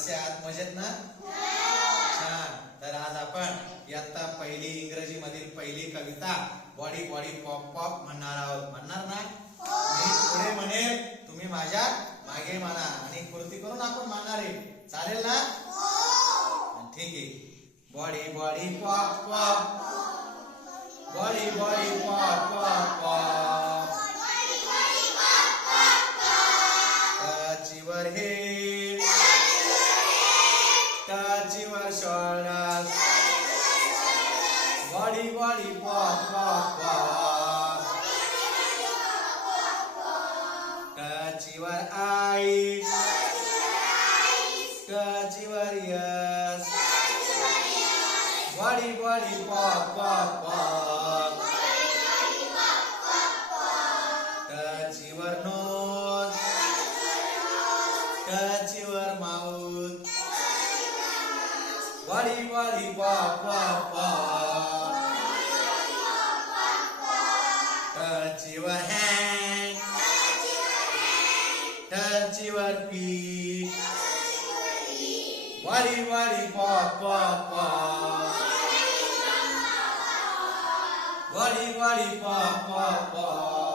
कसे आहात? मजेत ना? छान. तर आज आपण इयत्ता पहिली इंग्रजी मधील पहिली कविता बॉडी बॉडी पॉप पॉप म्हणणार आहोत. म्हणणार ना? मी पुढे म्हणेल, तुम्ही माझ्या मागे म्हणा आणि कृती करून आपण म्हणणार आहे. चालेल ना? ठीक आहे. Body body pop pop, body body pop pop pop, touch your head, touch your shoulders, body body pop pop pop, touch your eyes, touch your ears, body body pop pop pop, touch your nose, touch your mouth, body body pop pop pop, touch your hand, touch your feet, body body pop pop pop, body body pop pop pop.